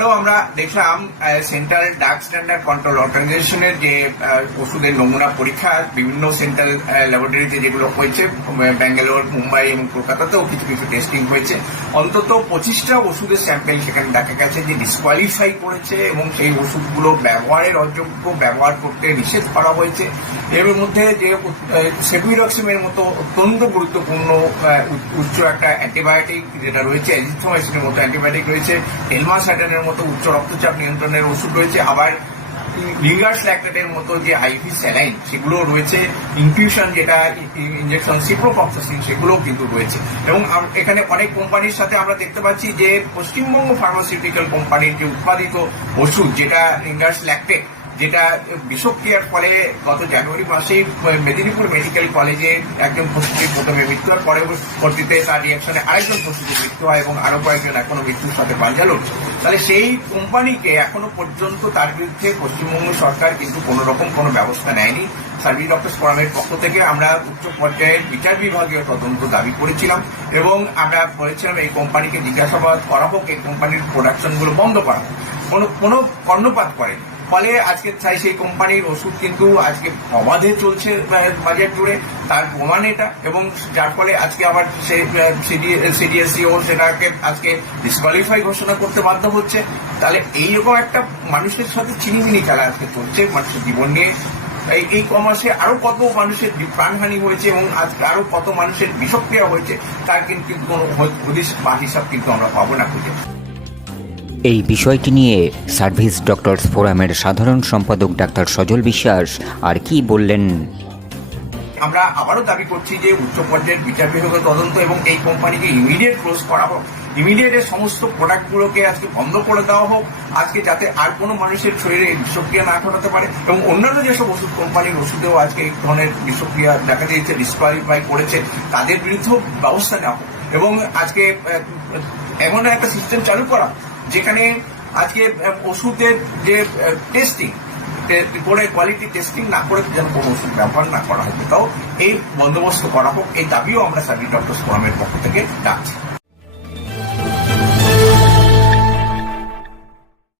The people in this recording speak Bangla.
দেখলাম সেন্ট্রাল ডার্ক স্ট্যান্ডার্ড কন্ট্রোল অর্গানাইজেশনের যে ওষুধের নমুনা পরীক্ষা, বিভিন্ন সেন্ট্রাল ল্যাবরেটরিতে যেগুলো হয়েছে ব্যাঙ্গালোর, মুম্বাই এবং কলকাতাতেও কিছু কিছু টেস্টিং হয়েছে। অন্তত পঁচিশটা ওষুধের স্যাম্পেল সেখানে দেখা গেছে যে ডিসকোয়ালিফাই করেছে এবং সেই ওষুধগুলো ব্যবহারের অযোগ্য, ব্যবহার করতে নিষেধ করা হয়েছে। এর মধ্যে যে সেফুইরক্সিমের মতো অত্যন্ত গুরুত্বপূর্ণ উচ্চ একটা অ্যান্টিবায়োটিক যেটা রয়েছে অ্যাজিথ্রোমাইসিনের মতো অ্যান্টিবায়োটিক রয়েছে এলমাসাটানের মতো উচ্চ রক্তচাপ নিয়ন্ত্রণের ওষুধ রয়েছে, আবার লিগার্স ল্যাকটেটের মতো যে আইভি স্যালাইন সেগুলো রয়েছে, ইনফিউশন যেটা ইঞ্জেকশন সিপ্রোপক্সাসিন সেগুলোও কিন্তু রয়েছে। এবং এখানে অনেক কোম্পানির সাথে আমরা দেখতে পাচ্ছি যে পশ্চিমবঙ্গ ফার্মাসিউটিক্যাল কোম্পানির যে উৎপাদিত ওষুধ, যেটা লিগার্স ল্যাকটেট যেটা বিষক্রিয়ার ফলে গত জানুয়ারি মাসেই মেদিনীপুর মেডিকেল কলেজে একজন প্রস্তুতির প্রথমে মৃত্যু হয় পরবর্তীতে তার রিয়াকশনে আরেকজন প্রস্তুতির মৃত্যু হয় এবং আরও কয়েকজন এখনও মৃত্যুর সাথে পাঞ্জালো তাহলে সেই কোম্পানিকে এখনও পর্যন্ত তার বিরুদ্ধে পশ্চিমবঙ্গ সরকার কিন্তু কোনো রকম কোনো ব্যবস্থা নেয়নি। সার্ভিস ডক্টর ফোরামের পক্ষ থেকে আমরা উচ্চ পর্যায়ের বিচার বিভাগীয় তদন্ত দাবি করেছিলাম এবং আমরা বলেছিলাম এই কোম্পানিকে জিজ্ঞাসাবাদ করা হোক এই কোম্পানির প্রোডাকশনগুলো বন্ধ করা হোক কোনো কোনো কর্ণপাত করেনি। ফলে আজকে চাই সেই কোম্পানির ওষুধ কিন্তু আজকে অবাধে চলছে বাজার জুড়ে। তার প্রমাণ এটা এবং যার ফলে আজকে আবার সিডিএসিও সেটাকে আজকে ডিসকোয়ালিফাই ঘোষণা করতে বাধ্য হচ্ছে। তাহলে এইরকম একটা মানুষের সাথে চিনিমিনি খেলা আজকে চলছে, মানুষের জীবন নিয়ে। এই এই কমার্সে আরও কত মানুষের প্রাণহানি হয়েছে এবং আজকে আরও কত মানুষের বিষক্রিয়া হয়েছে, তার কিন্তু কোনো হিসাব কিন্তু আমরা পাবো না খুঁজে। এই বিষয়টি নিয়ে সার্ভিস ডক্টরস ফোরামের সাধারণ সম্পাদক ডাক্তার সজল বিশ্বাস আর কি বললেন। আমরা আবারও দাবি করছি যে উচ্চ পর্যায়ের বিচার বিভাগের তদন্ত এবং এই কোম্পানিকে ইমিডিয়েট ক্লোজ করা হোক ইমিডিয়েট সমস্ত প্রোডাক্টগুলোকে আজকে বন্ধ করে দেওয়া হোক, আজকে যাতে আর কোনো মানুষের শরীরে বিষক্রিয়া না ঘটাতে পারে এবং অন্যান্য যেসব ওষুধ কোম্পানির ওষুধেও আজকে এই ধরনের বিষক্রিয়া দেখা দিয়েছে ডিসকোয়ালিফাই করেছে, তাদের বিরুদ্ধেও ব্যবস্থা নেওয়া হোক এবং আজকে এমন একটা সিস্টেম চালু করা যেখানে আজকে ওষুধের যে টেস্টিং করে কোয়ালিটি টেস্টিং না করে যেন কোনো ওষুধ ব্যবহার না করা হয়। তাও এই বন্দোবস্ত করা হোক, এই দাবিও আমরা সার্ভিস ডক্টর ফোরামের পক্ষ থেকে ডাকছি